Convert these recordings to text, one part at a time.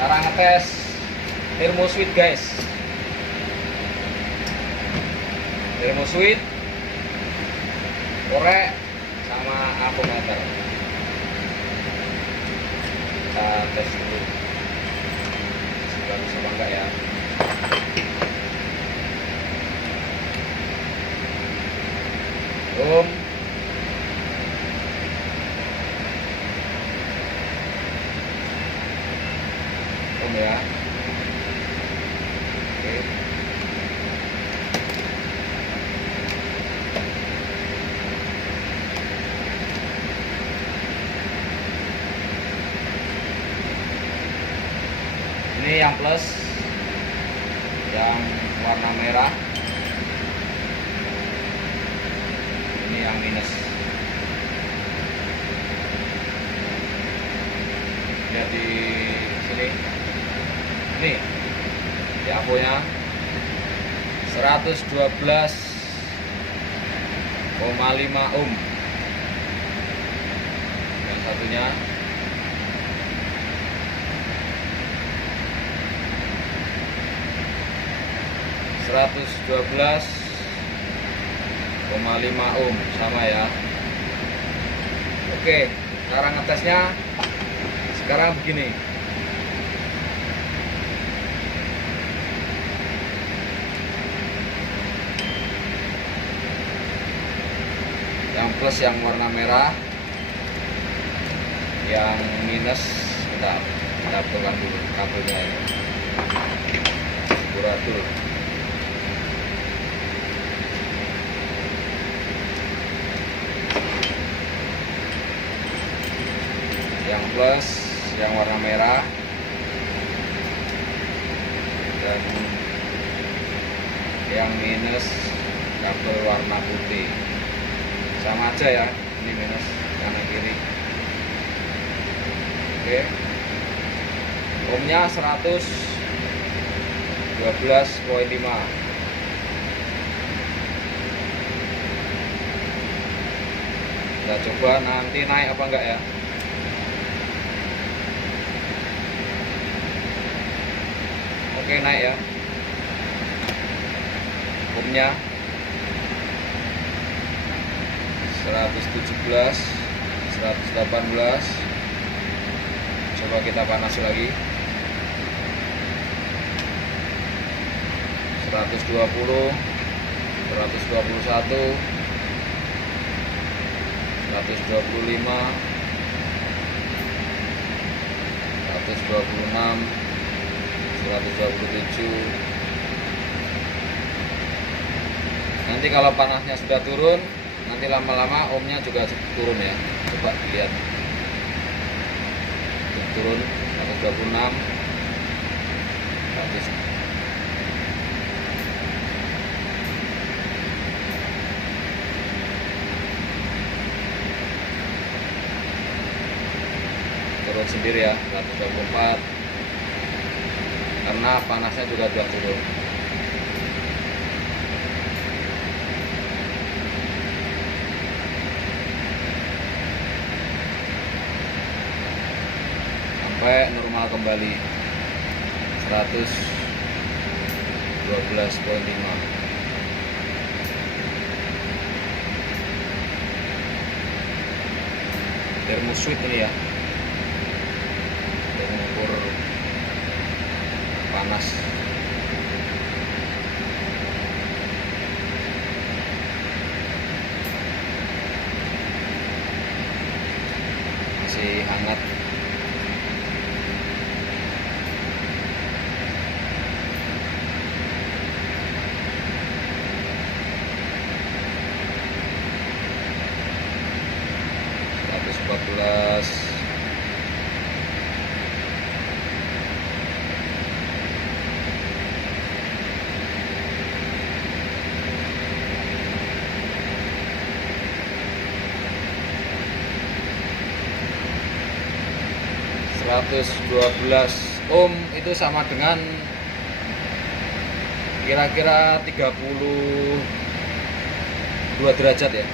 Cara ngetes thermoswitch guys. Thermoswitch, korek, sama avometer. Kita tes dulu bagus apa enggak ya. Ohm, ya. Oke. Ini yang plus, yang warna merah. Ini yang minus. Lihat di sini. Nih, di avonya 112,5 ohm. Yang satunya 112,5 ohm, sama ya. Oke, cara ngetesnya sekarang begini. Yang plus yang warna merah, yang minus kita betulkan dulu kabelnya ini. Buratur. Yang plus yang warna merah dan yang minus kabel warna putih. Sama aja ya, ini minus kanan kiri. Oke, ohmnya 112,5. Kita coba nanti naik apa enggak ya. Oke, naik ya ohmnya 117, 118. Coba kita panasi lagi 120, 121, 125, 126, 127. Nanti kalau panasnya sudah turun, nanti lama-lama ohmnya juga turun ya. Coba lihat, turun 126, 100. Turun sendiri ya, 124, karena panasnya juga sudah turun. Sampai normal kembali 112,5. Thermoswitch ini ya, untuk mengukur panas. Masih hangat. Belas. (112 ohm) itu sama dengan kira-kira 32 derajat ya.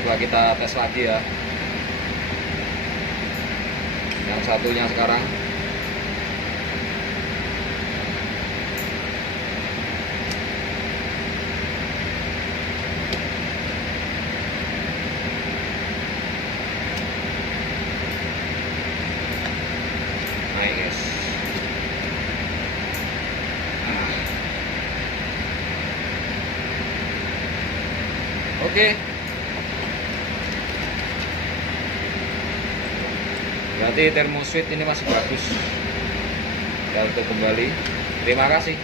Coba kita tes lagi ya. Yang satunya sekarang. Naik guys. Oke. Berarti termosweet ini masih bagus. Kita tutup kembali. Terima kasih.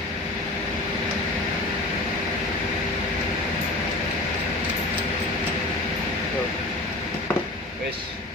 Wes.